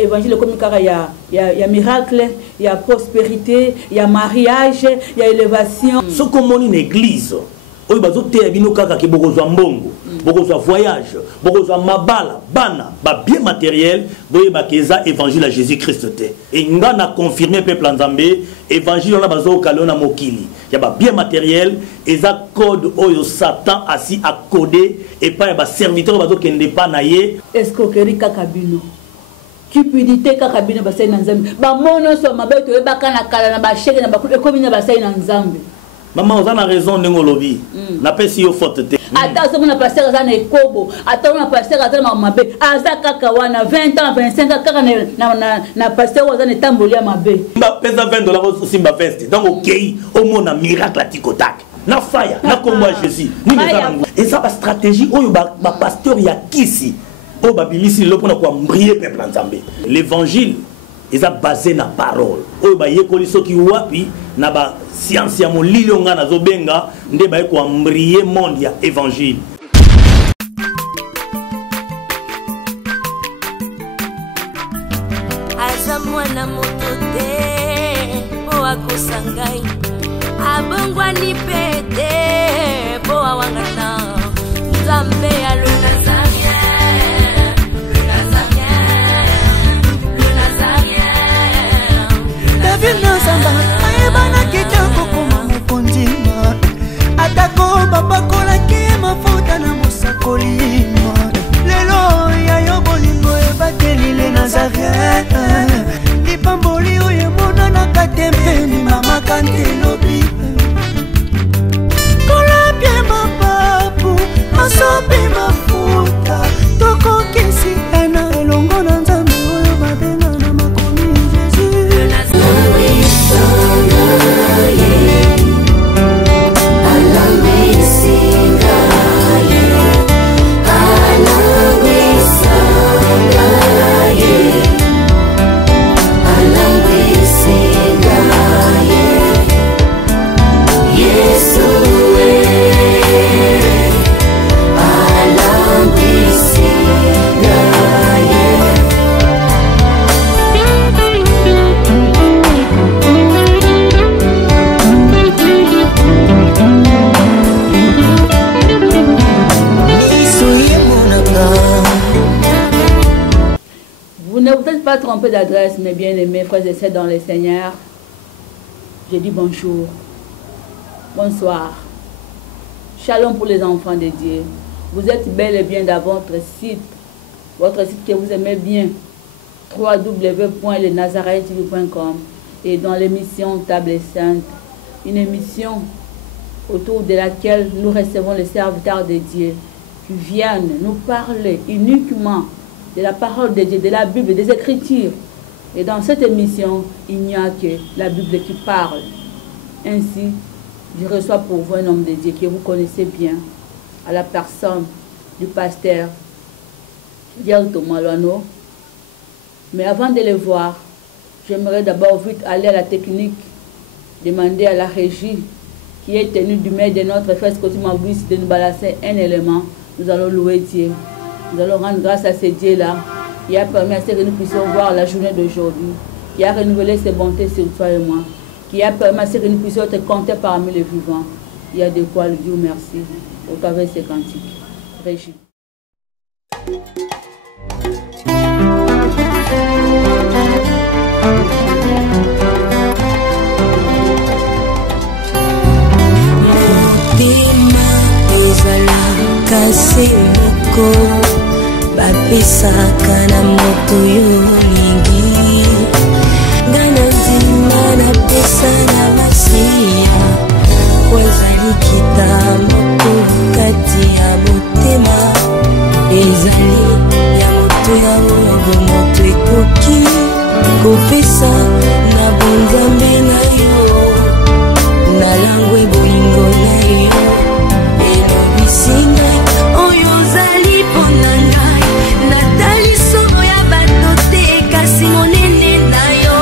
évangile comme il y a miracle, il y a prospérité, il y a mariage, il y a élévation. Ce qu'on a une église, on va beaucoup de voyage, beaucoup de mabala, bana, bien matériel, donc évangile à Jésus-Christ. Et nous avons confirmé peuple en Zambie, évangile on a besoin de kalona mokili. Il y a bien matériel, et ça code oyo Satan assis à coder et pas un serviteur bazo qui n'est pas naïe. Escroquerie kakabino. Cupidité kakabino basai na Nzambe. Ba mono so mabeto e bakana kala na ba sheke na ba komina basai na Nzambe. Maman, vous avez raison de nous lobby. N'a pas si vous faute. Attends, on a passé à la Kobo. Attends, on a passé à la Mabé. Azaka Kawana, 20 ans, 25 ans, na passé aux années Tambolia Mabé. Ma pèse $20 aussi ma veste. Donc, ok, au moins, un miracle à Tikotak. Na fire, na combat Jésus. Et ça, la stratégie, où le pasteur, il y a qui ici? Au Babilisi, le point pour briller peuple en Zambie. L'évangile. Ils sont basés sur la parole. Ils sont basés sur la science. Ils sont basés sur la briller monde de l'évangile. Azamwana motote po akosangai abongwani pete po awangata Nzambe ya le Nazamba, ayebana kitoko kuma mukondima atako babakola ki mafuta na musakolima lelo ya yo bolingo ebateli le Nazareth lipamboli oyo mona na katempeni mama kantelobi kola bien mapapu masopi mafuta toko kisi ena elongo na Nzambe oyo babenga na makomi Jésus. Pas tromper d'adresse, mes bien-aimés frères et sœurs dans le Seigneur. Je dis bonjour, bonsoir, shalom pour les enfants de Dieu. Vous êtes bel et bien dans votre site que vous aimez bien, www.lenazareth.com, et dans l'émission Table Sainte, une émission autour de laquelle nous recevons les serviteurs de Dieu qui viennent nous parler uniquement de la parole de Dieu, de la Bible, des Écritures. Et dans cette émission, il n'y a que la Bible qui parle. Ainsi, je reçois pour vous un homme de Dieu que vous connaissez bien, à la personne du pasteur Diel Thomas Loano. Mais avant de le voir, j'aimerais d'abord vite aller à la technique, demander à la régie qui est tenue du maître de notre frère Scotty Maurice de nous balancer un élément. Nous allons louer Dieu. Nous allons rendre grâce à ce Dieu-là qui a permis à ce que nous puissions voir la journée d'aujourd'hui, qui a renouvelé ses bontés sur toi et moi, qui a permis à ce que nous puissions être comptés parmi les vivants. Il y a de quoi lui dire merci au travers de ces cantiques. Régie. Bapisaka na moto yo mingi ngana nzima na pesa na masiya wazali kita moto kati ya motema ezali ya moto ya oyo moto ekoki kopesa na bonzambe na yo na langwe bolingo na yo elobisinga oyo zali ponanga Natali soro ya bato te kasi monene na yo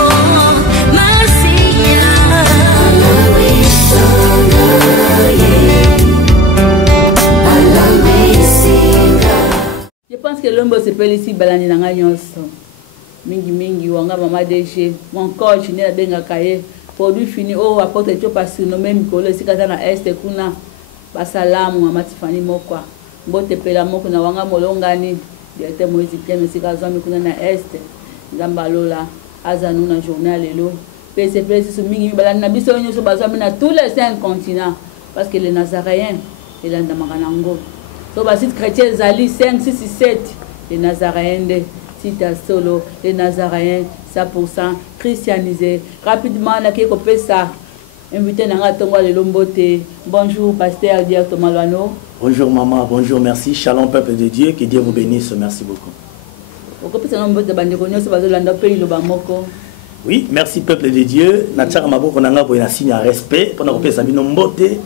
Masiya Alawe sanga ye Alawe singa. Je pense que l'homme se peut ici balani nanga nyonso. mingi wanga mama DG mon coach ni benga kaye produit fini oh apporte tu pas surnommé Mikolo sikata na est kuna basalamu mama Tiffany mokwa mbote pela moko na wanga molongani yete moizi pia mesika zami kuna na est ngambalola azanu na journal lelo PCP su mingi balani na biso nyoso bazami na tous les 5 continents parce que les Nazaréens et la Ndamaranango so ba site chrétien zali 5 6 7 les Nazaréens de site solo les Nazaréens 100% christianisés rapidement na kiko pesa invité nanga tongwa le lombote. Bonjour pasteur Dieu Tomalwano. Bonjour maman, bonjour, merci. Shalom peuple de Dieu, que Dieu vous bénisse, merci beaucoup. Oui, merci peuple de Dieu. Natchaka maboko nanga pour un signe à respect pour nous pesa bino mbote.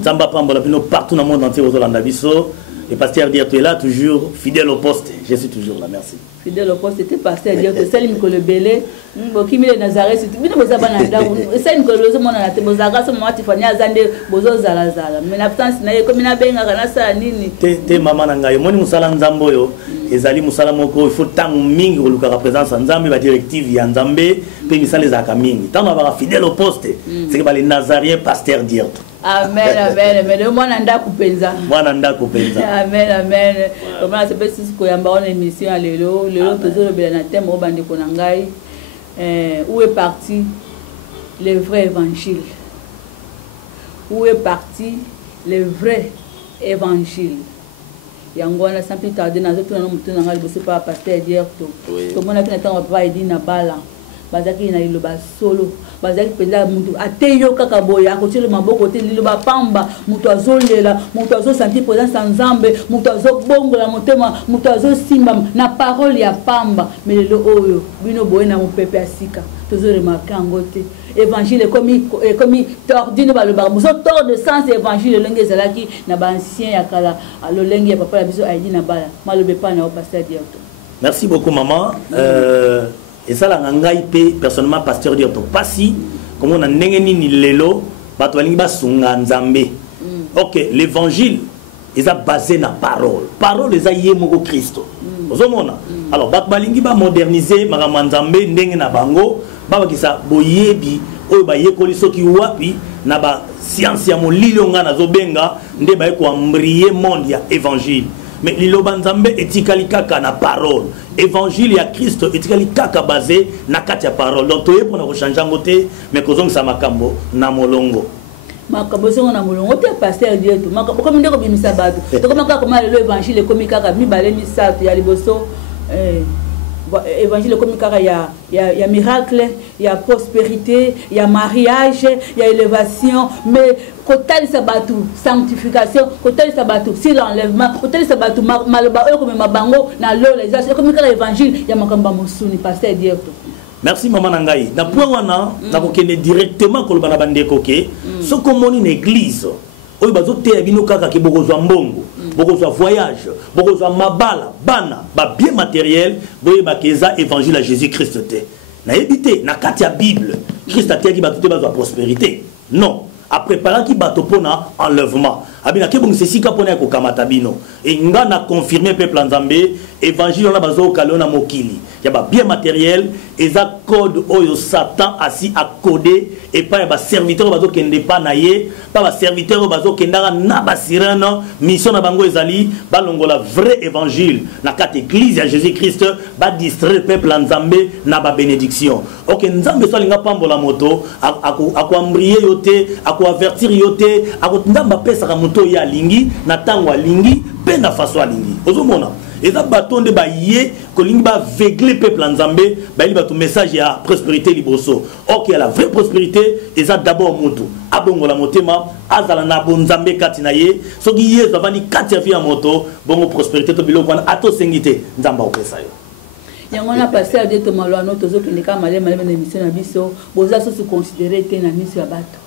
Nzamba pambola bino partout dans le monde entier aux Olanda biso. Et pasteur Dieu est là toujours fidèle au poste. Je suis toujours là, merci. Fidèle au poste, c'était pasteur Dieu, Salim Kolobele, Boki Mile Nazareth, bino bozabana ndawu. Salim Kolobele mona na te bozaga so mama Tiffany azande bozo zala zala. Mais l'absence na ye comme na benga kana sa nini. Te mama nanga yo moni musala nzambo yo. Ezali musala moko il faut tant mingi ko luka présence nzambe ba directive ya nzambe pe misala ezaka mingi. Tant ba fidèle au poste, c'est que ba les Nazariens pasteur Dieu. Amen, amen. Mais le monde anda kupenza. Mwana anda kupenza. Amen, amen. Comme ça c'est si ko yamba on émission à lelo toujours le na thème au bande ko nangai. Où est parti le vrai évangile? Où est parti le vrai évangile? Yangwana sans plus tarder na zoto na mutu na ngali bosse pa pasteur Dieu to. To mona kina tango pa idi na bala. Bazaki na iloba solo. Bazaki penda mutu ateyo kaka boya akotile maboko te liloba pamba mutu azolela mutu azo sentir présence nzambe mutu azo bongola motema mutu azo simba na parole ya pamba mais le oyo bino boye na mopepe asika tozo remarquer ngote évangile comme tordine ba le barbuso tord de sens évangile lenge zalaki na ba ancien ya kala lo lenge ya papa la biso aidi na bala malobe pa na pasteur Dieu. Merci beaucoup maman. Et ça, la ngai personnellement, pasteur Dieu, pasi, comme on a n'engeni ni lelo, batwalingi ba sunga nzambe. Ok, l'évangile, ils a basé na parole. Parole, ils a yé moko Christo. Ozomona. Alors, batwalingi ba moderniser, marama nzambe, ndenge na bango, baba kisa boyebi, oyo ba yekoli soki wapi, na ba science ya molilo nga na zobenga, nde ba yeko ambriye monde ya évangile. Mais liloba nzambe etikali kaka na parole. Évangile ya Christ etikali kaka basé na kati ya parole. Donc toye pour na changer ngote mais kozong sa makambo na molongo. Makambo songo na molongo te pasteur Dieu tout. Makambo comme ndeko bimisa bato. To comme kaka le évangile comme kaka mi balé mi sato ya liboso évangile comme kaka ya miracle, il y a prospérité, il y a mariage, il y a élévation, mais côté sabatu sanctification, côté sabatu si l'enlèvement, côté sabatu maloba comme mabango na lo les gens comme kaka évangile ya makamba mosuni pasteur Dieu. Merci maman nangai. Na point wana na kokene directement ko bana bande koke, so komoni na église. Oyo bazote ya bino kaka ke bokozwa mbongo, bokozwa voyage, bokozwa mabala, bana, ba bien matériel, boye bakeza évangile à Jésus-Christ te. Na ebité na kati ya Bible, Christ a te ki batote bazwa prospérité. Non. A préparé qui bateau pour enlèvement. Abina ke bon ceci ka pona ko kamata bino. Et nga na confirmer peuple nzambe évangile na bazo kalona mokili. Ya ba bien matériel et za code oyo Satan asi a codé et pas ba serviteur bazo kende pa na ye, pas ba serviteur bazo kendara na ba sirena mission na bango ezali ba longola vrai évangile na kat église ya Jésus-Christ ba distraire peuple nzambe na ba bénédiction. OK nzambe so linga pambola moto akwambrier yote ako avertir yote ako ndamba pesa ka moto ya lingi na tango lingi pe na faso lingi ozomona et ça batonde ba yé ko lingi ba vegle peuple nzambe ba li ba to message ya prospérité liboso. OK la vraie prospérité et ça d'abord moto abongola motema azala na bonzambe kati na ye soki ye zavani kati ya via moto bongo prospérité to biloko na ato sengite nzamba opesa yo. Yangona pasteur de Tomalwano tozo kindika malema na émission na biso boza so se considérer te na mission ya bato.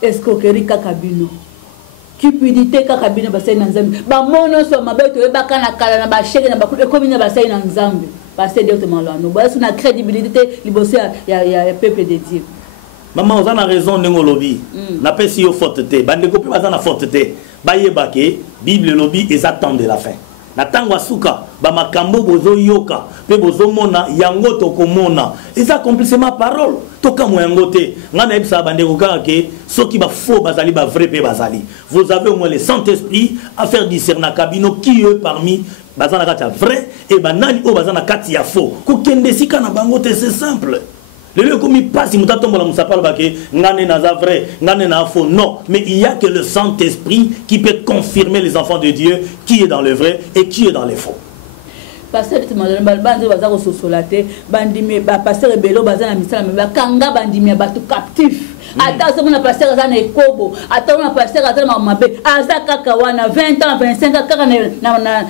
Escroquerie kakabino. Cupidité kakabino basai na nzambe. Ba mono so mabeto e bakana kala na ba shege na ba ekomi na basai na nzambe. Pasteur de Tomalwano. Ba so na crédibilité liboso ya peuple de Dieu. Maman on a raison ndenge lobi. Na pesi yo forte te. Bande ko pe bazana forte te. Ba yebake Bible lobi ils attendent de la fin. na tango asuka ba makambo bozo yoka pe bozo mona yango tokomona ils accomplissent ma parole toka mo yango te ngana ebisa bande ko ke soki ba faux bazali ba vrai pe bazali vous avez au moins le Saint-Esprit à faire discerner kabino qui eux parmi bazana kati vrai et banani o bazana kati ya faux ko kende sika na bango te c'est simple. Le comme il passe, il m'a dit faux. Non, mais il n'y a que le Saint-Esprit qui peut confirmer les enfants de Dieu qui est dans le vrai et qui est dans le faux. Pasteur pasteur Bello bazana misala me bakanga bandimi batu captif ata so na pasteur azana ekobo ata na pasteur azana mabe azaka kawana 20 ans 25 ans kaka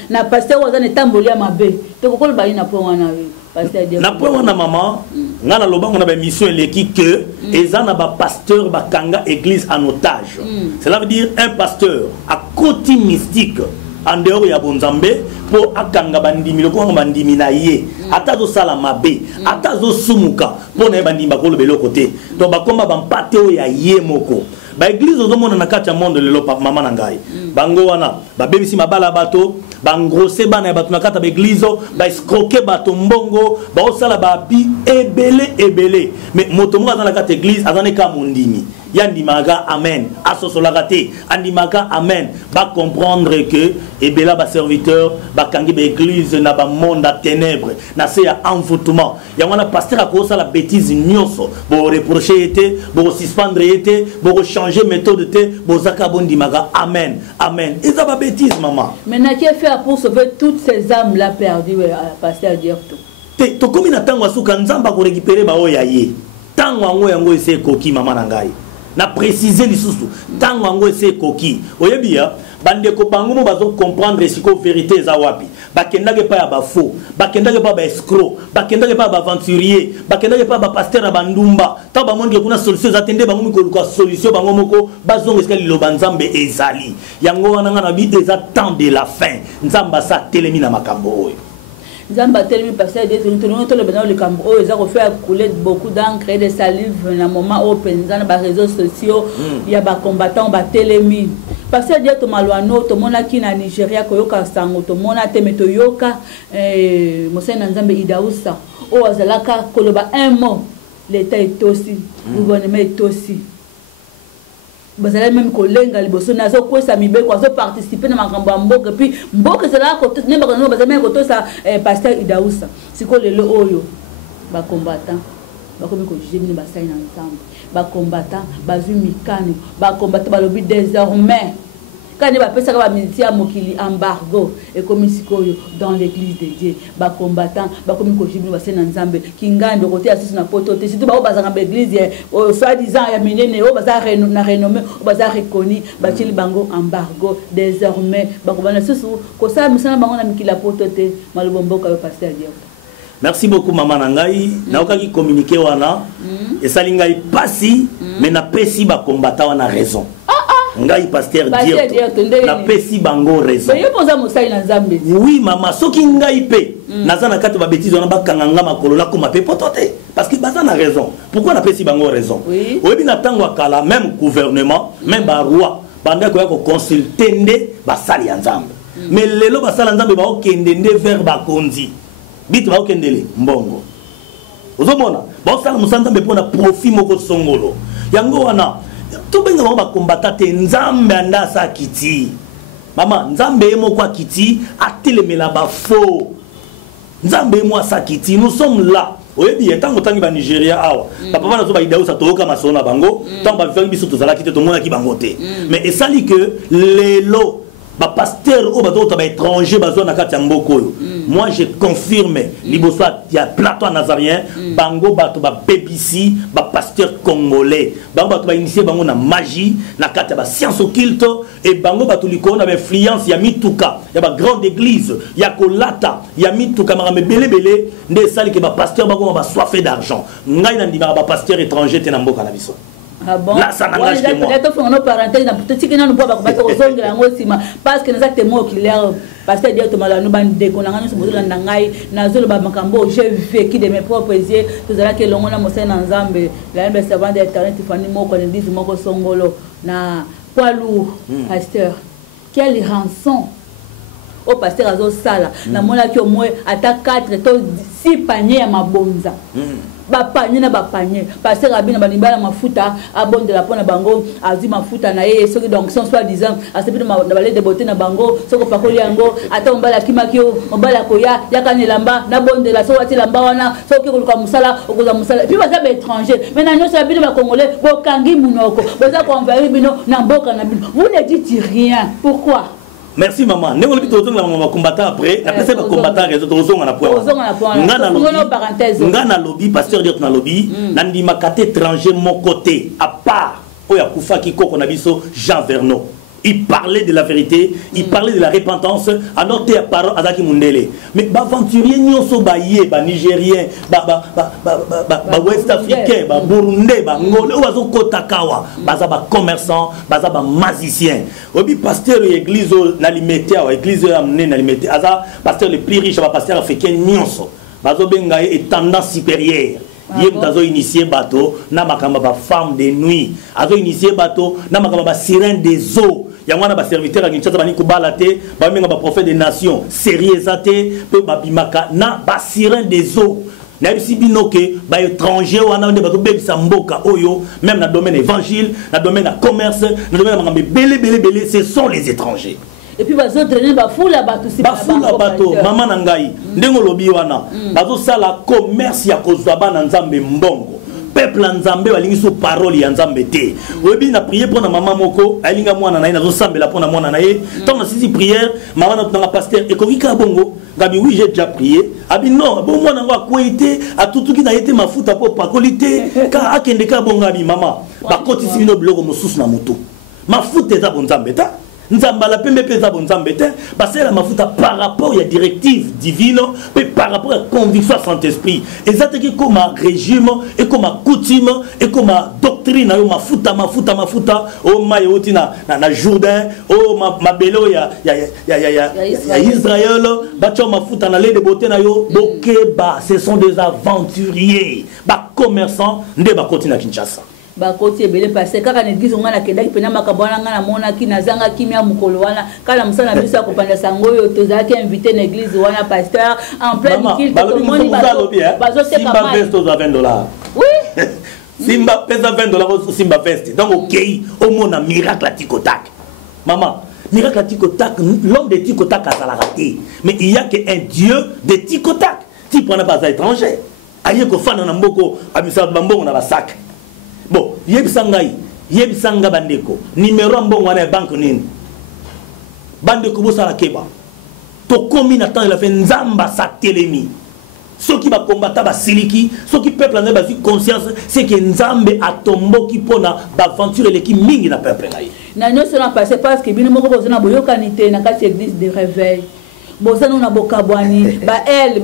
na pasteur azana tambolia mabe to kokolo bali na po wana pasteur Dieu na po wana mama ngana lobango na ba mission l'équipe que ezana ba pasteur bakanga église en otage. Cela veut dire un pasteur à côté mystique en dehors ya bonzambe pour akanga bandimi loko bandimi na ye atazo sala mabe atazo sumuka pour na bandimi bakolo belo côté to bakoma bampate o ya ye moko ba église ozomona na kati ya monde lelo mama na ngai bango wana ba bebisi mabala bato bangrose bana bato na kati ya église ba escroquer bato mbongo ba osala ba bi ebele mais moto mo na kati ya église azane ka mondimi yandimaga amen asosolagate andimaka amen va comprendre que ebela ba serviteur ba kangi ba église na ba monde à ténèbres na se ya envoûtement yangona pasteur akosa la bêtise nyonso bo reprocher été bo suspendre été bo changer méthode té bo zaka bondimaga amen et ça ba bêtise maman maintenant qui fait pour sauver toutes ces âmes là perdues pasteur Diopto to komi na tango asuka nzamba ko récupérer ba oya ye tango ngo yango ese koki mama na ngai na préciser lisusu tango ngo ese koki oyebia bande ko bango mo bazo comprendre siko vérité za wapi bakendage pa ya ba faux bakendage pa ba escroc bakendage pa ba aventurier bakendage pa ba pasteur ba ndumba ta ba monde kuna solution za tende bango miko ko solution bango moko bazonga eskali lo banzambe ezali yango wana ngana bi eza temps de la fin nzamba sa telemi na makambo oyo Nzamba telemi pasteur Dieu tout le besoin le cambo ils ont fait couler beaucoup d'encre et de salive na moment open dans les réseaux sociaux il y a ba combattants ba telemi pasteur Dieu to malwano to mona ki na Nigeria koyoka sango to mona temeto yoka Mosena Nzambe Idausa o azalaka koloba un mot l'état est aussi gouvernement est aussi bazala même kolenga liboso nazo kwesa mibeko azo participer na makambo mboka puis mboka zala ko nemba ko bazala même ko to sa pasteur Idausa siko lelo oyo ba combattant ba komi ko jemi ba sai na ensemble ba combattant ba zu mikani ba combattant ba lobi désormais quand il va passer à militaire mokili embargo et comme sikoyo dans l'église de Dieu ba combattant ba komi ko jemi ba sai na ensemble kingando côté assise na poto te surtout ba bazanga ba église soit disant ya minene o bazara na renommé o bazara reconnu ba tili bango embargo désormais ba ko bana susu ko sa misana bango na mikila poto te malobombo ka pasteur Dieu. Merci beaucoup maman nangai na okaki communiquer wana et salingai pasi mais na pesi ba combattant wana raison ngai pasteur Dieu na pesi bango raison mais yo poza mosai na Nzambe oui maman soki ngai pe nazana kati ba bêtise wana ba kanganga makolo la ko mape potote parce que bazana raison pourquoi na pesi bango raison oyebi na tango akala même gouvernement même ba roi banda ko yako consulter nde ba sali ya Nzambe mais lelo ba sala Nzambe ba okende nde vers ba konzi bitu ba okendele mbongo ozomona ba sala Nzambe pona profit moko songolo yango wana to benga ba combattant Nzambe anda sa kiti mama Nzambe moko akiti atelemela ba faux Nzambe mo sa kiti nous sommes là oyebi etango tangi ba Nigeria awa papa bana zo ba Idausa toka masona bango tango ba vivaki biso tozala kiti to mona ki bango te mais esali que lelo ba pasteur o bato ba étranger bazo na kati ya mboko moi je confirme liboso ya Plateau Nazarien bango bato ba BBC ba pasteur congolais bango bato ba initier bango na magie na kati ya ba science occulte et bango bato likona ba influence ya mituka ya ba grande église ya kolata ya mituka marame belebele nde sali ke ba pasteur bango ba soifé d'argent ngai na ndima ba pasteur étranger te na mboka na biso. Ah bon? Là, ça n'engage que moi. Parce que nous avons des mots qui l'air. Parce que Dieu te m'a donné des connaissances sur le Nangaï, Nazul Bamakambo, j'ai vécu de mes propres yeux. Tout à que l'on a montré dans Zambé, la même servante d'éternel, Tiffany Moko, qu'on dit Moko Songolo, na poids lourd, pasteur. Quelle rançon! au pasteur azo sala na mona ki au moins ata 4 to 6 paniers ya mabonza ba panier na ba panier pasteur abina banibala mafuta abonde la pona bango azi mafuta na ye soki donc sans soi disant asebi na balé de beauté na bango soko pakoli yango ata mbala kimakio mbala koya yakanelamba na bonde la soko lamba wana soki koluka musala okoza musala puis baza ba étranger maintenant nous sabino ba congolais bokangi munoko baza ko envahir bino na mboka na bino vous ne dites rien pourquoi? Merci maman. Nous allons combattre après. Après ça, on va combattre les autres. On va combattre lobby, pasteur dit na lobby. Nandi makate étranger mon côté. À part, oya kufa ki koko na biso Jean Vernon. Il parlait de la vérité, il parlait de la repentance. À noter à parole Azaki Mundele. Mais aventurier nyonso ba yé, ba nigérien, ba ouest africain, ba burundais, ba ngolais, oazo kotakawa, baza ba commerçant, baza ba magicien. Obi pasteur église na limité, église amené na limité. Aza pasteur le plus riche, ba pasteur africain nyonso. Bazo benga et tendance supérieure. Yem tazo initié bateau na makamba ba femme de nuit azo initié bateau na makamba ba sirène des eaux yangwana ba serviteur a Kinshasa bani kubala te ba menga ba prophète des nations sérieux zate pe ba bimaka na ba sirène des eaux na bisi binoke ba étranger wana nde bato bebisa mboka oyo même na domaine évangile na domaine na commerce na domaine na makamba belé ce sont les étrangers. Et puis bazo traîner ba foula bato si ba foula bato mama na ngai ndengo lobi wana bazo sala commerce ya kozwa na nzambe mbongo peuple nzambe balingi so parole ya nzambe te webi na prier pour na mama moko alinga mwana na ye nazo sambela pour na mwana na ye tant na sisi prière mama na tanga pasteur ekokika bongo ngabi oui j'ai déjà prié abi non bon mwana ngo akoite atutuki na yete mafuta po pakolite ka akende ka bonga bi mama ba kotisi bino bloko mosusu na moto mafuta eza bonzambe ta nzambala pembe peza bonzambe te parce la mafuta par rapport à directive divine mais par rapport à conviction à Saint-Esprit exactement comme un régime et comme un coutume et comme une doctrine mafuta oh maïoti na Jourdain oh ma belo ya Israël bacho mafuta na lait de beauté na yo bokeba ce sont des aventuriers ba commerçants nde ba continue à Kinshasa ba koti ebele passé kaka na église ngana kendaki pena makabwana ngana mona ki nazanga kimia mukolo wana kala musana biso akopanda sango yo tozaki invité na église wana pasteur en plein culte tout le monde bazo te Simba veste aux $20. Oui. Simba pesa $20 Simba veste. Donc OK, au monde un miracle à Tikotak. Maman, miracle à Tikotak, l'homme de Tikotak a la raté. Mais il y a qu'un Dieu de Tikotak. Tu prends pas à étranger. Aïe ko fana na mboko abisa bambongo na basak. Bon, yebisanga bandeko numéro mbongo na banque nini bandeko bosala keba to komi na temps il a fait nzamba sa telemi ceux qui va combattre ba siliki ceux qui peuple na ba conscience c'est que nzambe atomboki pona ba aventure l'équipe mingi na peuple ngai na non seulement passé parce que bino moko bozana boyokanité na kati église de réveil bozana na bokabwani ba elle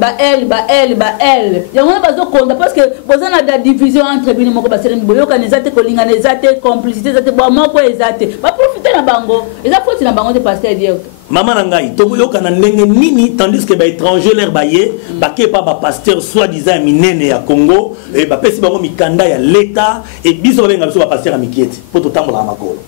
yango bazo konda parce que bozana da division entre bino moko basere boyoka nezate kolinga nezate complicité zate ba moko ezate ba profiter na bango eza foti na bango de pasteur Dieu maman na ngai to boyoka na ndenge nini tandis que ba étranger l'air baye ba kepa ba pasteur soi-disant minene ya Congo et ba pesi bango mikanda ya l'état et biso benga biso ba pasteur amikete pour to tambola makolo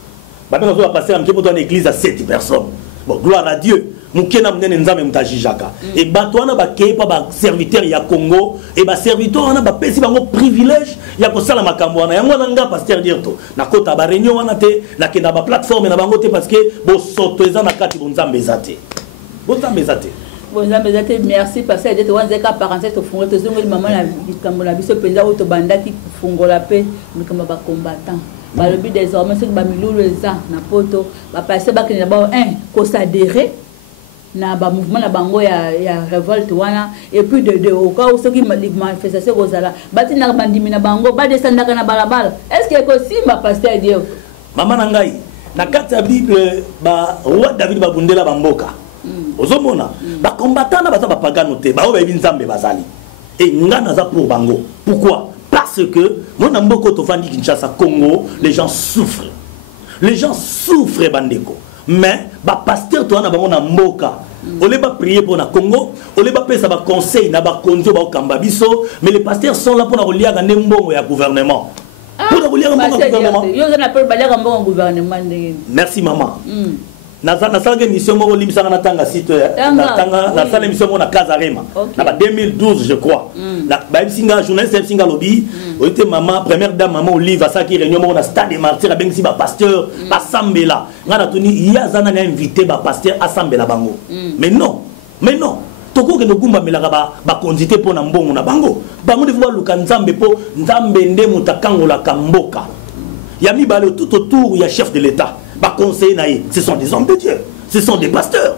ba benga biso ba pasteur amikete pour dans l'église à 7 personnes. Bon, gloire à Dieu. Mukena mnene nzambe mtajijaka. Et batwana ba kepa ba serviteur ya Congo et ba serviteur wana ba pesi bango privilège ya ko sala makambo wana. Yango nga pasteur dirto. Na kota ba réunion wana te, na kenda ba plateforme na bango te parce que bo soto eza na kati bo nzambe ezate. Bo nzambe ezate. Bo nzambe ezate merci pasteur dirto wanzeka parenthèse to fungo to zongo maman na bikambo na biso penza o to bandaki fungola pe mikamba ba combattant. Bah, le but désormais c'est que bah milulu eza na poto bah passer bah que d'abord qu'on s'adhérer na ba mouvement na bango ya révolte wana et puis de au cas où ceux qui manifestation kozala bati na bandimi na bango ba descendre na balabala est-ce que possible ma pasteur Dieu maman na ngai na kati ya Bible ba roi David ba bundela ba mboka ozomona ba combattant na ba pagano te ba o ba binzambe bazali et ngana za pour bango pourquoi? Parce que, mon amboko tofandi Kinshasa, Congo, les gens souffrent. Les gens souffrent, bandeko. Mais, ba pasteur toi na bango na mboka. On les va prier pour na Congo, on les va payer ça ba conseil na ba konzo ba okamba biso, mais les pasteurs sont là pour na relier à mbongo ya gouvernement. Pour na relier à mbongo gouvernement. Yo na appelle balia mbongo gouvernement. Merci maman. nasalaka émission moko limisanga na tanga site nasala émission moko na Kazarema na 2012 je crois na bayebisinga journaliste yebisinga lobi oyite maman première dame maman Olive asaki réunion moko na stade des martyrs abengisi ba pasteur basambela nga na tuni yazana na invité ba pasteur asambela bango mais non toko ke ngumba melaka ba konzite pona mbongo na bango devoir luka nzambe po nzambe nde mutakangola kamboka ya mibale tout autour ya chef de l'état ba conseiller naïe ce sont des hommes de Dieu, ce sont des pasteurs.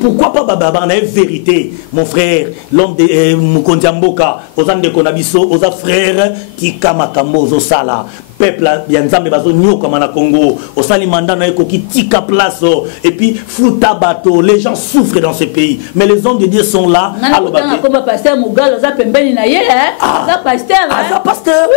Pourquoi pas baba na vérité mon frère l'homme de Mukondiamboka aux ande konabiso aux frères qui kamakambo zo sala peuple ya nzambe bazo nyoka na Congo au sali mandat na ekoki tika place et puis futa bato les gens souffrent dans ce pays mais les hommes de Dieu sont là alors comme pasteur Mugalo za pembeni na ye za pasteur za pasteur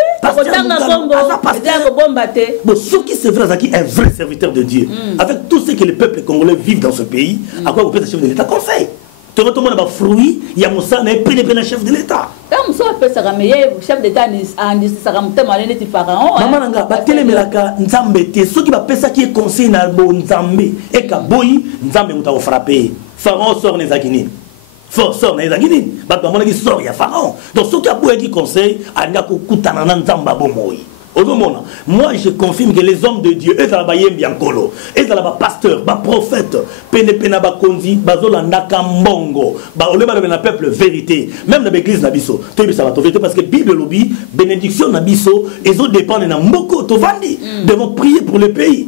bon ce qui c'est vrai c'est un vrai serviteur de Dieu avec tout ce que le peuple congolais vivent dans ce pays à quoi vous faites le chef de l'État conseil tu retombes dans le fruit il y a Moussa n'a pas le chef de l'État chef d'État a dit ça comme tellement les pharaons maman nanga batele melaka nzambe te ceux qui va pesa qui est conseil na bo nzambe et ka boyi nzambe muta ko frapper pharaon sort les akinini sort les akinini ba mona qui sort ya pharaon donc ceux qui a boyi qui conseil anga ko kutana na nzamba bomoyi. Moi je confirme que les hommes de Dieu, eux la biankolo, eux la pasteur, ba prophète, pena ba konzi, bazolanda kambongo, ba oleba na peuple vérité, même dans l'église nabiso. To ça va vérité parce que Bible lobby, bénédiction nabiso, ils ont dépendent na mboko to vandi. Devons prier pour le pays.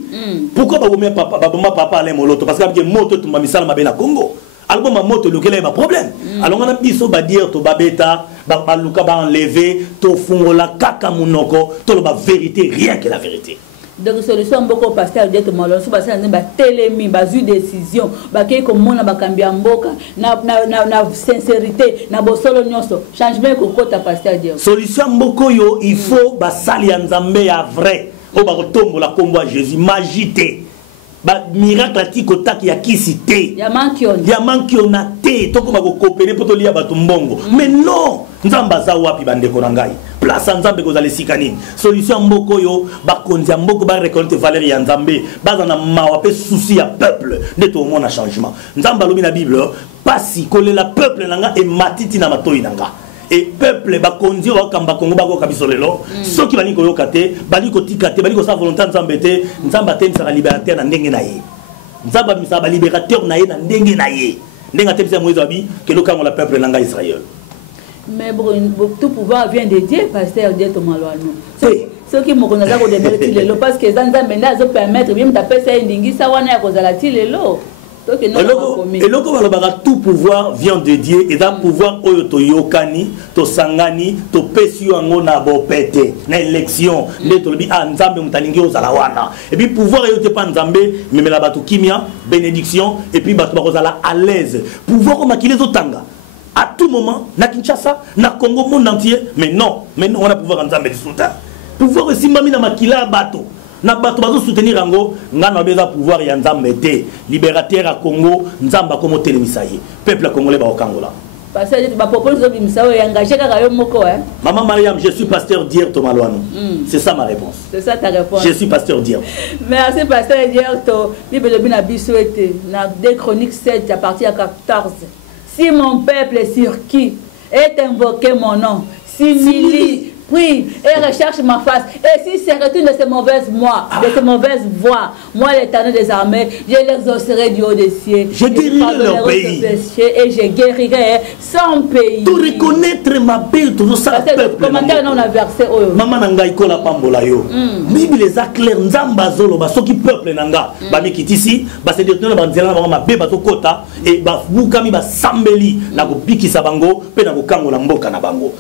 Pourquoi ba bomé papa, ba bomba papa ale moloto parce que moto to mamisala mabena Congo. Alors ma moto lequel est ma problème. Alors on a biso ba dire to babeta ba luka ba enlever to fungola kaka munoko to la vérité rien que la vérité. Donc solution beaucoup pasteur Dieu to malo so ba sa ba telemi ba zu décision ba ke ko mona ba kambia mboka na sincérité na bosolo nyonso changement ko kota pasteur Dieu. Solution mboko yo il faut ba sali nzambe ya vrai o ba tombo la kombo à Jésus magité. Ba miracle atiko taki ya kisite ya mankiona te toko ba ko coopérer poto lia ba tumbongo mais non nzamba za wapi bandeko na ngai place nzambe ko zale sikani solution mboko yo ba konza mboko ba récolter valeur ya nzambe baza na mawa pe souci ya peuple de to mona changement nzamba lobi na Bible pasi kolela peuple nanga e matiti na matoi nanga et peuple ba konzi wa kamba Kongo ba ko kabisolelo ceux qui bani ko yokate bani ko tikate bani ko sa volonté nzambe te nzamba te msaka libérateur na ndenge na ye nzamba msaka libérateur na ye na ndenge na ye ndenga te msaka moïse abi que le kango la peuple nanga Israël mais tout pouvoir vient de Dieu pasteur Dieu to malwano ceux qui m'ont ko démertir lelo parce que nzambe nda zo permettre bien taper ça ndingi sa wana ya ko zala ti lelo. Et le tout pouvoir vient de Dieu et dans pouvoir to yokani to sangani to pesio angona bo pété na élection ne to bi nzambe mutalingi ozalawana et puis pouvoir yo te pas nzambe mais la batu kimia bénédiction et puis batu bakozala à l'aise pouvoir ko makile zotanga à tout moment na Kinshasa na Congo monde entier mais non on a pouvoir nzambe de souta pouvoir aussi mami na makila bato na bato bazo soutenir yango ngana beza pouvoir ya nzambe te libérateur à Congo nzamba comme telemisaye peuple congolais ba okangola parce que ba propose bi misawo ya engagé kaka yo moko hein. Maman Mariam, je suis pasteur Dier Tomalwano. C'est ça ma réponse. C'est ça ta réponse. Je suis pasteur Dier. Merci pasteur Dier to Bible bina biso été na 2 Chroniques 7 à partir à 14. Si mon peuple sur qui est invoqué mon nom, s'humilie, prie et recherche ma face. Et si c'est retourne de ces mauvaises voies, moi l'Éternel des armées, je l'exaucerai du haut des cieux. Je guérirai leur pays. Et je guérirai son pays. Tout reconnaître ma paix, tout ça. Commentaire non la verset. Maman nanga ikola pambola yo. Bible les a clair nzamba zolo ba soki peuple nanga ba mikitisi ba se détourner ba nzela ba mabe ba to kota et ba bukami ba sambeli na ko bikisa bango pe na ko kangola mboka na bango.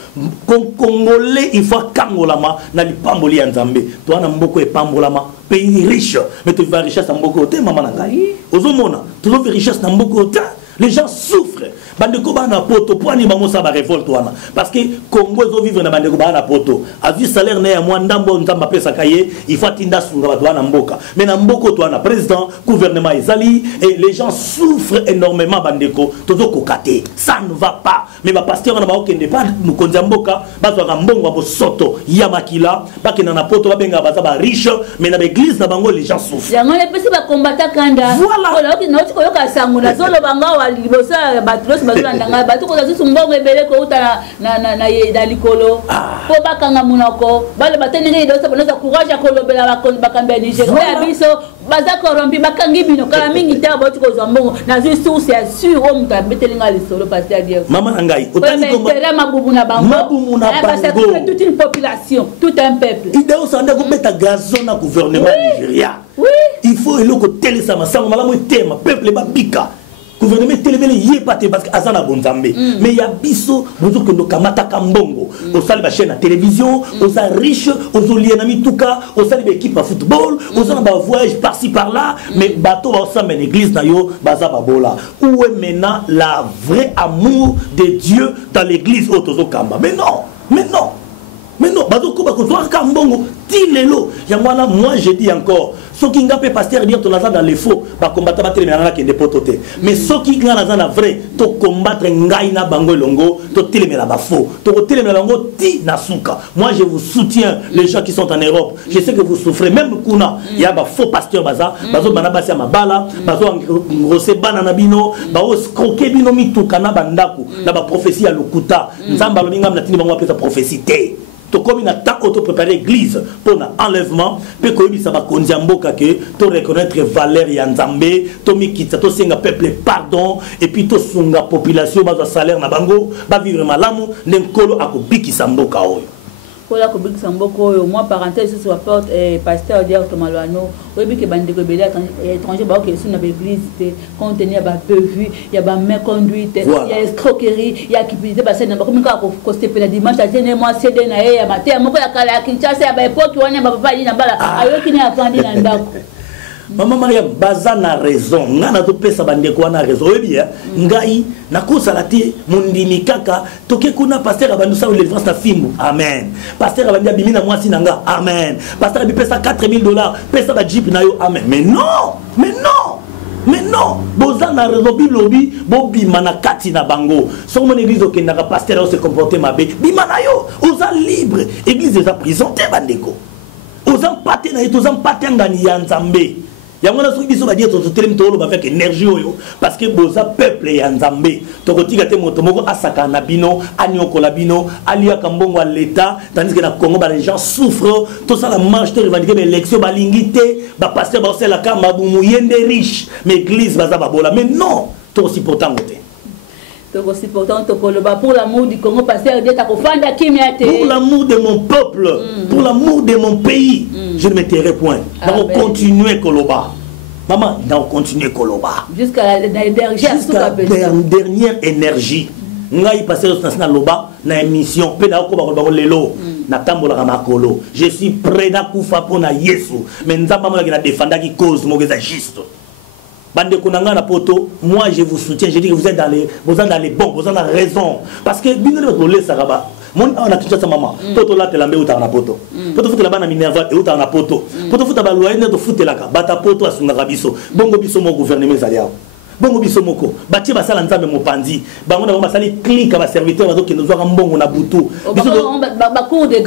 Congolais il faut kangolama na lipamboli ya nzambe to ana mboko e pambolama pays riche mais tu vas richesse na mboko te maman nanga ozomona tu veux richesse na mboko te les gens souffrent bandeko bana poto poani bango sa ba révolte wana parce que Congo zo vivre na bandeko bana poto a vu salaire na ya mwandambo nzamba pesa kaye il faut tinda sunga bato wana mboka mais na mboko to wana président gouvernement ezali et les gens souffrent énormément bandeko tozo kokate ça ne va pas mais ba pasteur na ba okende pas nous konza mboka bazo ka mbongo ba soto ya makila ba kena na poto ba benga baza ba riche mais na ba église na bango les gens souffrent yango les pesi ba combattre kanda voilà ok no tiko yoka sango na zolo banga wa libosa batros bazolanda bato ko zasu mbongo ebele ko uta na ye likolo po bakanga munoko bale batendenge idosa bonoza courage akolobela bakambe Nigeria biso baza korombi bakangi bino kala mingi ta boti ko zambongo na zu source ya sûr o muta betelinga lisolo pasteur à dire maman ngai otani ko mabubu na bango parce que toute une population tout un peuple ideo sanda ko beta gazon na gouvernement Nigeria il faut eloko telesa masango malamu tema peuple babika gouvernement telebele yepate parce que azana bonzambe mais ya biso bozo que no kamata kambongo au sali ba chaîne à télévision aux riches aux liens mituka au sali ba équipe à football aux ba voyage par-ci par-là mais bateau au sein de l'église na yo baza babola où est maintenant la vraie amour de Dieu dans l'église autozo kamba mais non bazo ko ba ko kambongo tilelo yangwana moi je dis encore ce qui ngapé pasteur dire ton dans les faux ba combattre battre mais na kende potote mais ce qui ngana na vrai to combattre ngai na bango longo to telemela ba faux to telemela bango ti na suka moi je vous soutiens les gens qui sont en Europe je sais que vous souffrez même kuna ya ba faux pasteur baza bazo bana basi mabala bazo ngose bana na bino ba oscroquer bino mituka na bandako na ba prophétie ya lokuta nzamba lo ngam na tini bango apesa prophétie te to comme na ta auto préparer église pour un enlèvement pe ko yebisa ba konzi mboka que to reconnaître valeur ya nzambe to mikitsa to senga peuple pardon et puis to sunga population ba salaire na bango ba vivre malamu nenkolo akobikisa mboka oyo kola kobikisa mboka oyo moi parenthèse sur porte pasteur dire Tomalwano oyebi ke bandeko bele étranger ba ke suna ba église te contenir ba bevu ya ba main conduite ya escroquerie ya cupidité ba sena ba comme ko stepela dimanche atene moi cede na ya matin moko ya kala ya Kinshasa ya ba époque wana ba papa ni na bala ayoki ni afandi na ndako Maman Maria baza na raison ngana to pesa bandeko na raison oyebi ngai na kosala te mundimi kaka toke kuna pasteur abandu sa délivrance na fimbu amen pasteur abandia bimina mwasi nanga amen pasteur bi pesa $4000 pesa ba jeep na yo amen mais non boza na raison bilobi bobima na kati na bango so mon église okendaka pasteur se comporter mabe bima na yo oza libre église eza prison te bandeko oza mpate na yo toza mpate ngani ya nzambe yangona soki biso ba dire to telem to lo ba avec énergie oyo parce que boza peuple ya nzambe to kotika te moto moko asaka na bino anyokola bino alia kambongo à l'état tandis que na Congo ba les gens souffrent tout ça la marche te revendiquer l'élection ba lingité ba pasteur ba la kamba bu muyende riche mais église baza ba bola mais non to aussi pourtant côté aussi pourtant pour l'amour du Congo pasteur Dieu t'a kofanda kimia te pour l'amour de mon peuple pour l'amour de mon pays je ne me tairai point on va continuer koloba maman on continuer koloba jusqu'à la dernière énergie ngai pasteur na loba na émission pe na ko ba lelo na tambola makolo je suis prêt na kufa pona Yesu mais nzamba mona ki na défendaki cause mogeza juste bande konanga na poto moi je vous soutiens je dis que vous êtes dans les bons vous avez raison parce que bino le tole saraba mon on a tout ça maman poto la telambe uta na poto poto futa la bana minerva e uta na poto poto futa ba loyer to futela ka bata poto asunga biso bongo biso mo gouvernement zalia bongo biso moko bati basala nzambe mopanzi bango na basali clique ba serviteur bazo ke nozwa mbongo na butu biso ba cour des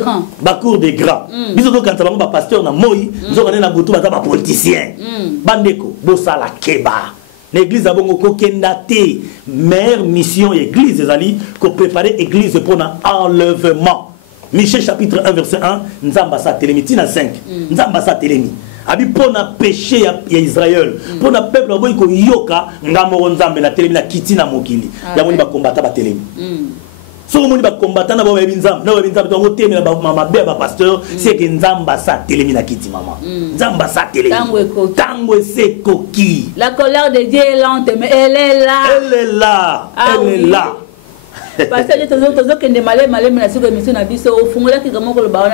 grands biso to kanta bango ba pasteur na moi nzoka na butu bata ba politicien bandeko bosala keba l'église a bongo ko kenda te meilleure mission église ezali ko préparer église pour un enlèvement Michée chapitre 1 verset 1 nzamba sa telemi tina 5 nzamba sa telemi abi pona péché ya Israël pona peuple boy ko yoka ngamo nzambe na telemi na kitina mokili ya moni ba combattre ba telemi so moni ba combattre na ba nzambe to ngotemi na ba mama be ba pasteur c'est que nzamba sa telemi na kiti mama nzamba sa telemi tango se koki la colère de Dieu est lente mais elle est là parce que tozo que ne malé na suko mission na biso ofungola ki kama ko ba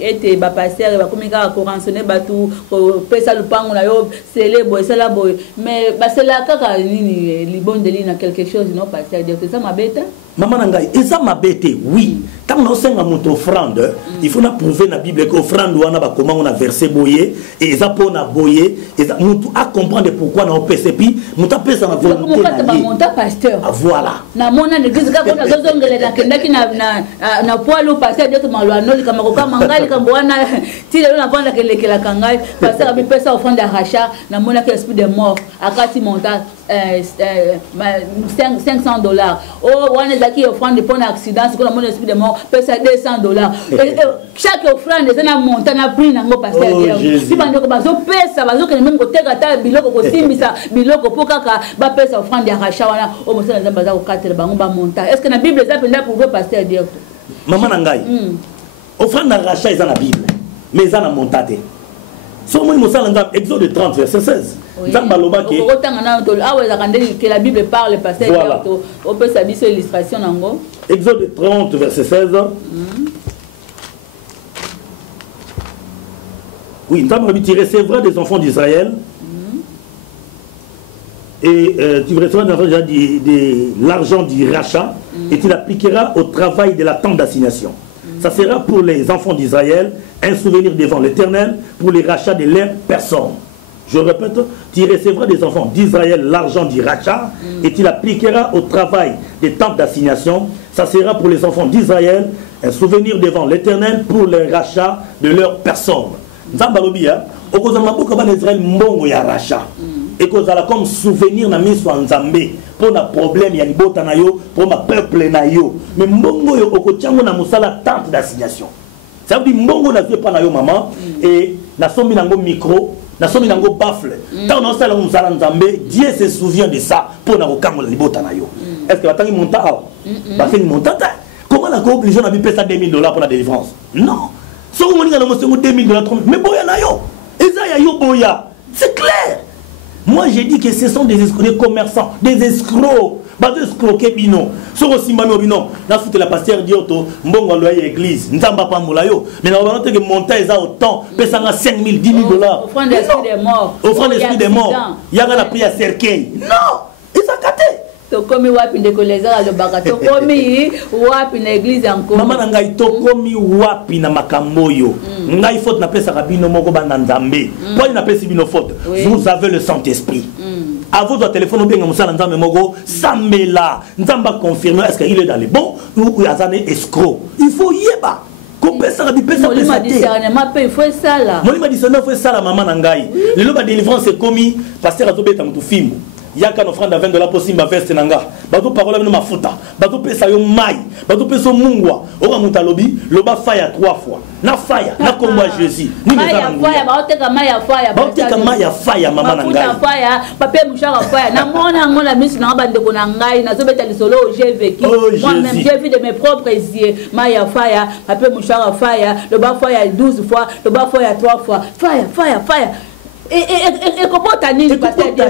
ete ba pasteur ba komika ko rançonner batu ko pesa lupango na yo célèbre ça la boy mais ba cela kaka nini libondeli na quelque chose non pasteur dire ça ma bête maman nangai et ça ma bête oui tant on senga moto offrande il faut na prouver na Bible que offrande wana ba comment on a versé boyer et ça pour na boyer et ça mutu a comprendre pourquoi na OPCP muta pesa na volonté na monta pasteur voilà na mona l'église ka kona zozongela na kendaki na poilo pasteur dire malo anoli kama ko kama ngali kambo wana ti lelo na vanda kelekela kangai pasteur abi pesa offrande ya rachat na mona que esprit de mort akati monta $500 oh wana zaki offrande pour un accident c'est que la mona esprit de mort pesa $200 chaque offrande c'est na monta na prix na ngo pasteur dire si bande ko bazo pesa bazo que même ko teka ta biloko ko simbisa biloko po kaka ba pesa offrande ya rachat wana o mo sala nzamba za ko katela bango ba monta est-ce que na Bible ça penda pour pasteur dire maman nangai offrande ya rachat eza na Bible mais eza na montate so moi mosala nzamba Exode 30 verset 16 nzamba loba ke otanga na to awa za kandeli que la Bible parle pasteur dire to on peut sa biso illustration nango Exode 30 verset 16 oui nzamba tu recevras des enfants d'Israël et tu recevras de l'argent du rachat et tu l'appliqueras au travail de la tente d'assignation. Ça sera pour les enfants d'Israël un souvenir devant l'Éternel pour les rachats de leurs personnes. Je répète, tu recevras des enfants d'Israël l'argent du rachat et tu l'appliqueras au travail des tentes d'assignation. Ça sera pour les enfants d'Israël un souvenir devant l'Éternel pour les rachats de leurs personnes. Nzambalobia, okozama boka ban Israël mbongo ya rachat. Et kozala comme souvenir na miso nzambe pour na problème ya libota na yo pour ma peuple na yo. Mais mbongo yo okochango na musala tente d'assignation. Ça veut dire mbongo na pas na yo maman et na sombi nango micro, na sombi nango baffle. Tant on sala musala nzambe, Dieu se souvient de ça pour na kokango libota na yo. Est-ce que batangi monta ba fait monta comment la ko obligé na bi pesa $2000 pour la délivrance? Non. So on dit na mo sengo $2000 mais boya na yo. Eza ya yo boya. C'est clair. Moi j'ai dit que ce sont des commerçants, des escrocs. Bah des escroquer bino. Soro simbano bino. Na foute la pasteur dioto mbongo loyer église. Nzamba pa molayo. Mais na ba que monter ça autant pesa nga $5000, $10,000. Offrande d'esprit des morts. Offrande d'esprit des morts. Yanga la prière cercueil. Non. Ils ont caté. To komi wapi ndeko leza le baka to komi wapi na église encore mama na ngai to komi wapi na makambo yo ngai faute na pesa kabino moko bana nzambe kwa na pesa bino faute vous avez le Saint-Esprit à votre téléphone bien musala nzambe moko samela nzamba confirmer est-ce qu'il est dans les bons ou azane escroc il faut yeba ko pesa ka pesa pesa te il faut ça là moi il m'a dit ça il faut ça la maman na ngai le loba délivrance c'est commis pasteur azobeta mutu fimbo yaka no offrande $20 pour simba veste nanga bato parole no mafuta bato pesa yo mai bato pesa mungwa oka mutalobi loba fire 3 fois na fire na komba Jésus ni maya fire baoteka maya fire baoteka maya fire mama na ngai fire papier mouchard fire na mona ngona misu na bande ko na ngai na zobeta lisolo j'ai vécu moi même j'ai vu de mes propres yeux maya fire papier mouchard fire loba fire 12 fois loba fire 3 fois fire et comment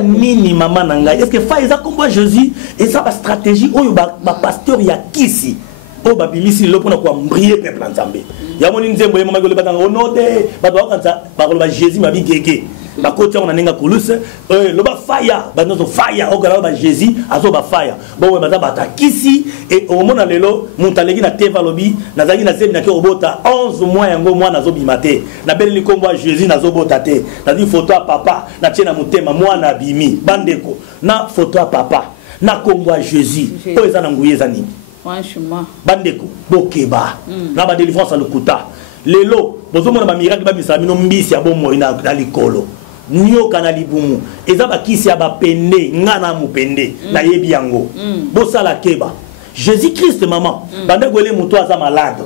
nini maman nanga est-ce que faïza combat Jésus et ça va stratégie oyo ba pasteur ya kisi o ba bimisi lo pona ko mbrier peuple nzambe ya moni nzembo ya mama ko le batanga onode ba do kanza ba ko ba Jésus ma bi gege ba ko tia on nenga kuluse lo ba fire ba no fire o gala ba Jésus azo ba fire bon we ba ta kisi et au mona lelo muntalegi na teva lobi na zaki na sebi na ke obota 11 mois yango mwana azo bimate na beli kombo Jésus na zo bota te na di photo a papa na tia na mutema mwana bimi bandeko na photo a papa na kombo Jésus o eza na nguye eza nini franchement bandeko bokeba na ba délivrance à lokuta lelo bozomona ba miracle ba misamino mbisi ya bomo ina likolo nyoka na libumu eza bakisi ya bapende ngana mupende na yebi yango bosala keba Jésus Christ maman bandeko ele muto aza malade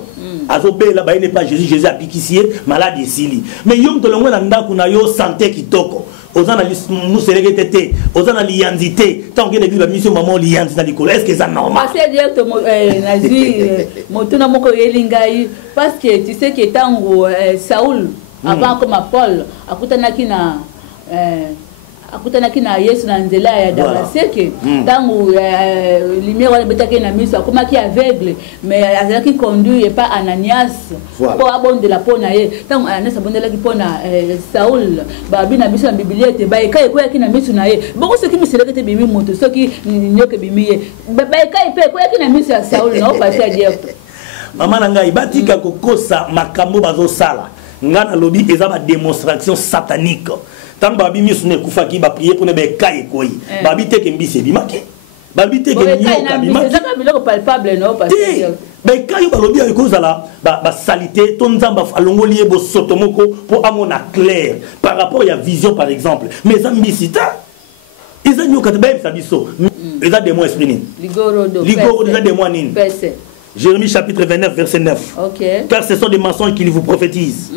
azobela ba ene pas Jésus apikisie malade esili mais yom to longo na ndaku na yo santé kitoko ozana museleke tete ozana lianzité tant que l'église la mission maman lianzi na likolo est-ce que ça normal c'est directement nazi motuna moko yelingai parce que tu sais que tango Saoul avant comme Paul akutanaki na akutanaki na Yesu na nzela ya Damaseke tango lumière wana betaki na miso akomaki aveugle mais azalaki conduit pas Ananias po abondela pona ye tango Ananias abondelaki pona Saul babi na biso na Biblia te ba ekai koyaki na miso na ye boko soki miseleke te bimi moto soki nyoke bimi ye ba ekai pe koyaki na miso ya Saul na opasa direct mama na ngai batika kokosa makambo bazo sala ngana lobi eza ba démonstration satanique. Tant babi misune kufaki ba prier pour ne be kai koi babi te kembise bimaki babi te kenyoka bimaki c'est ça biloko palpable non parce que ba kai ba lobi ko zala ba salité ton nzamba alongoli e bo sotomoko pour amona clair par rapport à vision par exemple mais ambisita ils ont nyoka te ba biso ils ont des mots esprit ligoro déjà des mots nini Jérémie chapitre 29 verset 9 car ce sont des mensonges qu'ils vous prophétisent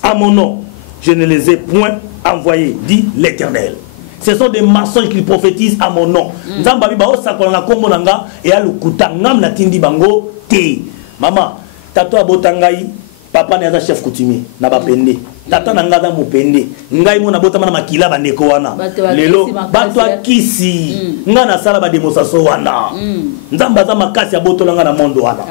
à mon nom je ne les ai point envoyés, dit l'Éternel. Ce sont des mensonges qu'ils prophétisent à mon nom. Nzambabi ba osakolanga kombo nanga et a lukuta ngam na tindi bango te. Maman, tato abotangai papa na chef coutumier na ba pende. Tata nanga za mupende. Ngai mo na botama na makila bandeko wana. Lelo bato akisi. Nga na sala ba démonstration wana. Nzamba za makasi abotolanga na mondo wana.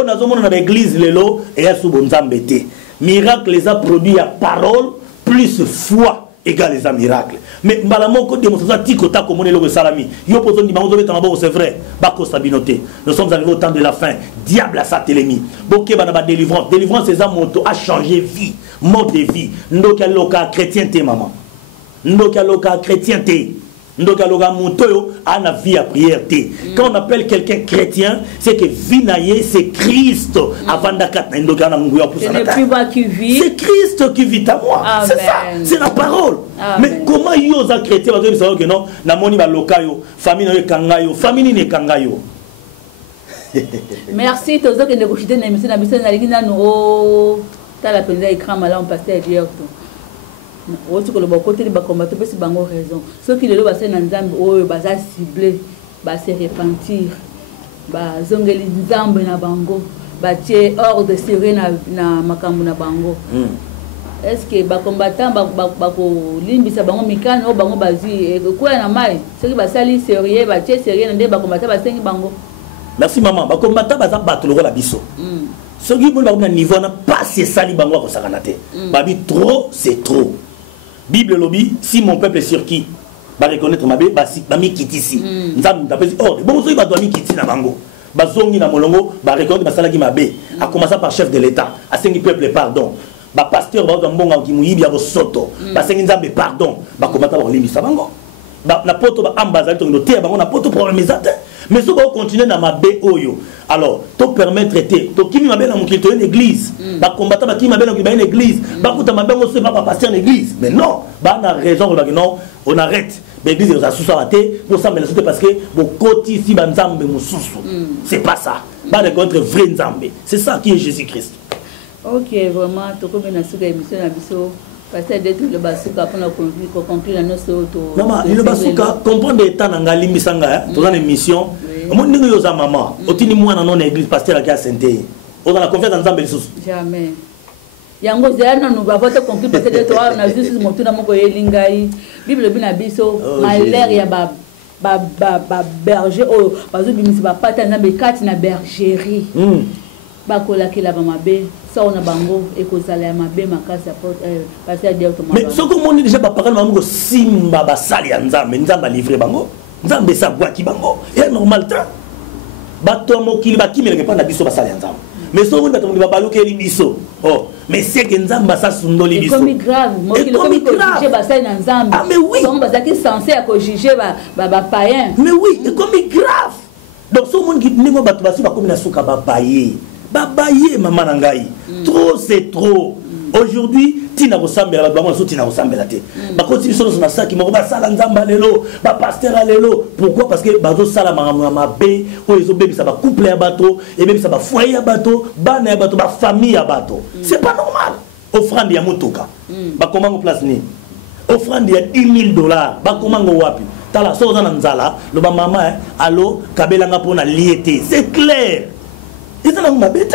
On a zomona na église lelo et a subo nzambe te. Miracle les a produit à parole plus foi égale les miracles. Mais malamoko démonstration tikota comme on est le salami. Yo poson di bango tamabo c'est vrai. Bako sabinoté. Nous sommes arrivés au temps de la fin. Diable a sa télémie. Boké banaba délivrance. Délivrance c'est un moto a changé vie, mode de vie. Ndoka loka chrétienté maman. Ndoka loka chrétienté. Ndoka loka montoyo a na vie à prière té. Quand on appelle quelqu'un chrétien, c'est que vie naïe c'est Christ avant d'akat na ndoka na nguya pour ça. Ce n'est plus moi qui vis. C'est Christ qui vit à moi. C'est ça, c'est la parole. Amen. Mais comment yo za chrétien va dire ça que non na moni ba lokayo, famille na kangayo, famille ni kangayo. Merci tozo que négocier na mission na mission na lingi na no ta la penza écran mala on passer direct. Otu ko le côté ba combattre pe si bango raison. Ceux qui le lo ba se na nzambe o ba za cibler, ba se repentir. Ba zongeli nzambe na bango, ba tie hors de série na makambu na bango. Est-ce que ba combattant ba ko limbisa bango mikano o bango bazi ko na mai, ceux qui ba sali sérieux ba tie sérieux na ba combattant ba sengi bango. Merci maman, ba combattant ba za battre la biso. Ceux qui vont na niveau na pas c'est sali bango ko sakanate. Ba bi trop c'est trop. Bible lobby, si mon peuple est sur qui va reconnaître ma bé, ba mi kitisi. Nzam tapesi oh, bon so ba doit mi kitisi na bango. Ba zongi na molongo, ba reconnaître ba salaki ma bé. A commencer par chef de l'état, a sengi peuple pardon. Ba pasteur ba mbonga ki muyibi ya soto. Ba sengi nzambe pardon, ba komata ba limbisa bango. Ba na poto ba ambazali to noter bango na poto problème ezate. Mais si on continue dans ma bé oyo, alors to permettre to kimi ma bé na mukito une église, ba combattre ba kimi ma bé na une église, ba kuta ma bé ngo se ba pasteur en église. Mais non, ba na raison ba non, on arrête. L'église est sous sa raté, pour ça mais c'est parce que bon côté ici ba nzambe mususu. C'est pas ça. Ba rencontre vrai nzambe. C'est ça qui est Jésus-Christ. OK, vraiment to ko bena suka émission na biso. Parce que d'être le basuka pour conclure notre auto. Non, mais le basuka comprendre état na limbisanga dans une émission. Mon ningo yoza maman, otini mwana non église pasteur à Sainte. On a la confiance dans Nzambe sous. Jamais. Yango zerna nous va voter conclure parce que toi on a juste monté na moko elingai. Bible bina biso malheur ya ba berger oh bazo bimisi ba pata na be kati na bergerie. Bakola ki la ba mabe. Ça on a bango et que ça la mabe makasa passer à dire autrement. Mais ce que mon déjà ba parole mamango simba ba sali nzambe nzamba livrer bango nzambe sa boîte ki bango et normal ta bato mokili ba kimela ke panda biso ba sali nzambe mais so on bato mokili ba baluke li biso oh mais c'est que nzamba sa sundoli biso comme grave mokili comme juger ba sali nzambe ah mais oui donc ba zaki censé à juger ba païen mais oui et comme grave donc so mon ki ndimo bato basi ba komi na suka ba païen babaye maman nangai trop c'est trop aujourd'hui tina ressemble la bango so tina ressemble la té ba continue sur na saki mo ba sala nzamba lelo ba pasteur lelo pourquoi parce que bazo sala ma bé o ezo bebi ça ba couple ya bato et bebi ça ba foyer ya bato bana ya bato ba famille ya bato c'est pas normal offrande ya motoka ba comment place ni offrande ya $10,000 ba comment wapi tala so za nzala lo ba mama allo kabelanga pona liété c'est clair. Ils ont ma bête.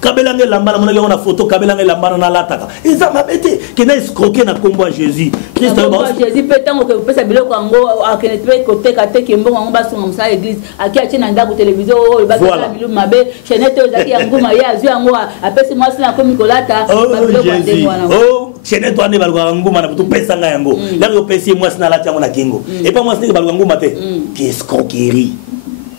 Kabelange lambana mona on a photo Kabelange lambana na lataka. Et ça m'a bêté que na escroquer na combo à Jésus. Christ Jésus peut tant que peut ça biloko ngo a kenetwe côté kate kembo ngo ba songa msa église aki achi na ndako télévision o ba ka biloko mabe chenete ozaki yango ma ya azu yango apesi moi sina komi kolata ba biloko ande mwana. Oh chenete ande balwa nguma na butu pesa nga yango. Là yo pesi moi sina lati yango na kingo. Et pas moi sina balwa nguma te. Escroquerie.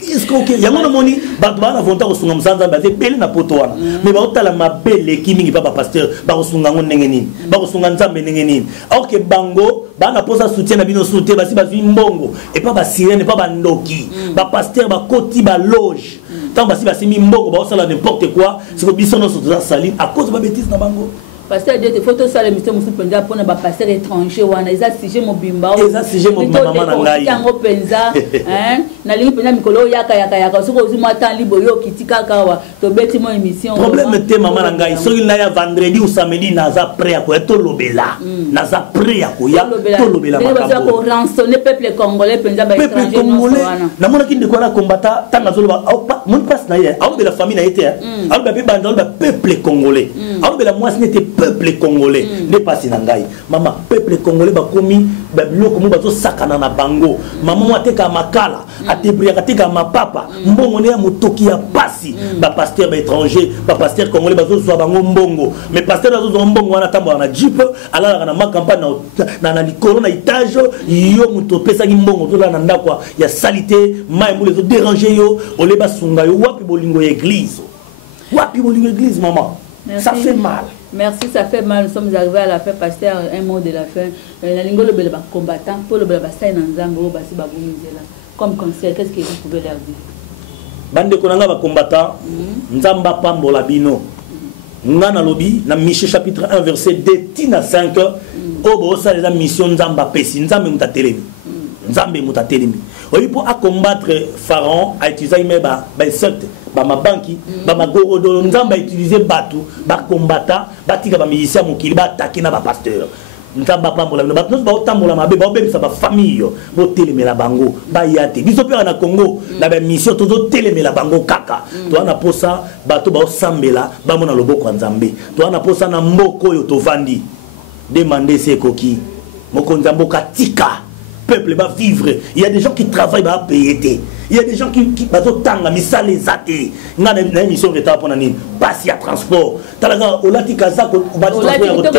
Escroquer yango na moni bato bana vonta ko sunga msanza baze pele na poto wana mais ba otala mabele kimingi papa pasteur ba ko sunga ngo ndenge nini ba ko sunga nzambe ndenge nini ok bango bana posa soutien na bino soutien basi bazwi mbongo et pas ba sirène pas ba ndoki ba pasteur ba koti ba loge tant basi mi mbongo ba osala n'importe quoi c'est que biso no soutien saline à cause ba bêtise na bango. Pasteur Dieu te faut ça l'émission musu penza pona ba pasteur étranger wana eza sujet mobimba eza sujet mobimba mama na ngai yango penza hein na lingi penza mikolo yaka soko uzuma temps libre yo kitika kawa to beti mo émission problème te mama na ngai soki na ya vendredi ou samedi naza prêt à ko to lobela naza prêt à ko ya to lobela makambo ko rançonner peuple congolais penza ba étranger na mona ki ndeko na combattant tanga zoloba mon passe na ye au de la famille na été au ba banda ba peuple congolais au de la moi n'était peuple congolais n'est pas sinangai maman peuple congolais ba komi ba biloko mo bazo sakana na bango maman mo ateka makala atebria kateka mapapa mbongo ne ya motoki ya pasi ba pasteur ba étranger ba pasteur congolais bazo zwa bango mbongo mais pasteur bazo zwa mbongo wana tambo na jeep ala na makampani na likolo na étage yo moto pesa ki mbongo to na ndakwa ya salité mai mo les déranger yo oleba sunga yo wapi bolingo église maman. Merci. Ça fait mal. Merci, ça fait mal. Nous sommes arrivés à la fin, pasteur. Un mot de la fin. La lingo le bel combattant, pour le bel bassin en zango, basi babumizela. Comme conseil, qu'est-ce que vous pouvez leur dire? Bande konanga ba combattant, nzamba pambola bino. Ngana lobi na Michée chapitre 1 verset 2 tina 5. Obo ça les mission nzamba pesi, nzambe mutatelemi. Nzambe mutatelemi. Oui, pour combattre Pharaon, a utilisé ba secte, ba banki, ba gorodo, nzamba utiliser batu, ba combattant, ba tika ba musicien mokili ba attaquer na ba pasteur. Nzamba pambola na batnos ba otambola mabe ba obebisa ba famille, bo telemela bango, ba yate. Biso pe na Congo, na ba mission tozo telemela bango kaka. To na posa bato ba osambela, ba mona loboko nzambe. To na posa na mboko yo to vandi. Demander c'est coquille. Moko nzamboka tika. Peuple va vivre. Il y a des gens qui travaillent, va payer. Il y a des gens qui tanga misale les athées. Na émission de pour nani. Passi à transport. Talaga olati kazako obati transport.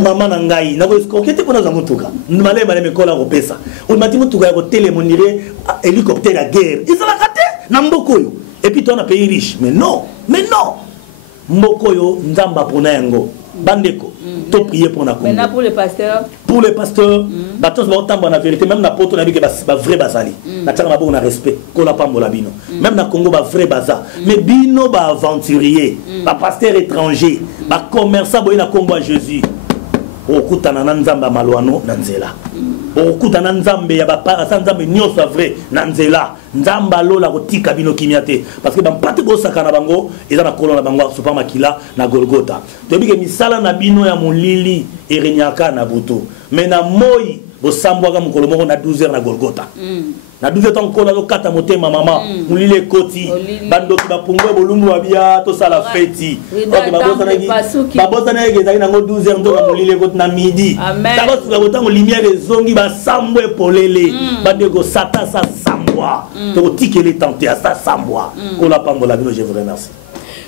Maman nangai. Na ko escroquer pour na mutuka. Male me kola ko pesa. On m'a dit mutuka ko télé monire hélicoptère à guerre. Ils ont la raté. Na mboko yo. Et puis toi on a pays riche. Mais non. Mboko yo nzamba pona yango. Bandeko. To prier pour na Congo. Maintenant pour les pasteurs. Pour les pasteurs, batos ba otambo na vérité même na poto na bi ke ba vrai bazali. Na tsaka ba na respect ko la pambola bino. Même na Congo ba vrai baza. Mais bino ba aventurier, ba pasteur étranger, ba commerçant boy na Congo à Jésus. Okutana na nzamba malwano na nzela. Okutana nzambe ya ba para nzambe nyonso vrai na nzela. Nzamba lola kotika bino kimiate parce que ba mpate ko sakana bango eza na kolona bango super makila na Golgotha. To bi ke misala na bino ya molili erenyaka na butu. Mais na moi bo sambwa ka mukolo moko na 12h na Golgotha. Na 12h ton kola lo kata motema mama mulile koti bando ki ba pungwe bolumbu wabia to sala feti. OK babota na yeke na ngo 12h ndo na mulile koti na midi. Taba suka botango lumière ezongi ba sambwe polele bande ko sata sa sambwa. To tikele tenter à sa sambwa. Kola pambola bino je vous remercie.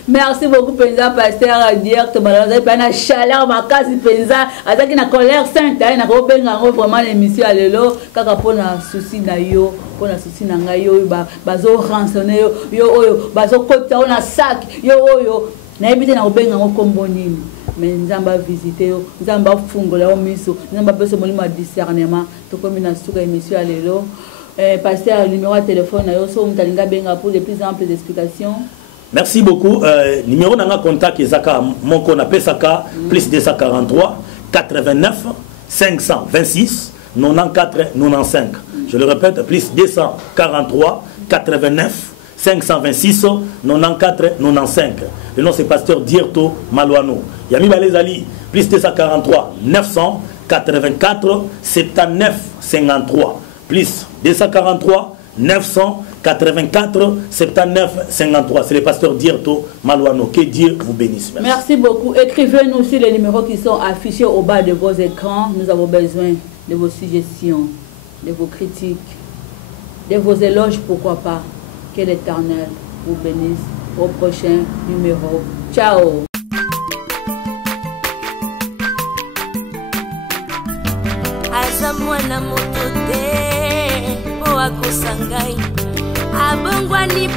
Merci beaucoup, Penza, pasteur, direct, malheureusement, il y a une chaleur, ma case, Penza, avec une colère sainte, il y a vraiment l'émission à l'élo, quand on a un souci, on a un souci, bazo rançonné, bazo côté, on a sac, na évité na obenga ngo kombonini mais nzamba visiter nzamba fungola o miso nzamba peso molimo discernement to comme na suka émission à l'élo pasteur numéro de téléphone na yo so mtalinga benga pour de plus amples explications. Merci beaucoup. Numéro nanga contact ezaka moko na pesaka plus 243 89 526 94 95. Je le répète, plus 243 89 526 94 95. Le nom c'est pasteur Dierto Malouano. Yami Balezali, plus 243 984 79 53. Plus 243 984 84 79 53. C'est le pasteur Dierto Malouano. Que Dieu vous bénisse. Merci beaucoup. Écrivez-nous aussi les numéros qui sont affichés au bas de vos écrans. Nous avons besoin de vos suggestions, de vos critiques, de vos éloges, pourquoi pas. Que l'Éternel vous bénisse. Au prochain numéro. Ciao. Azamwana motote o akosangai abongwani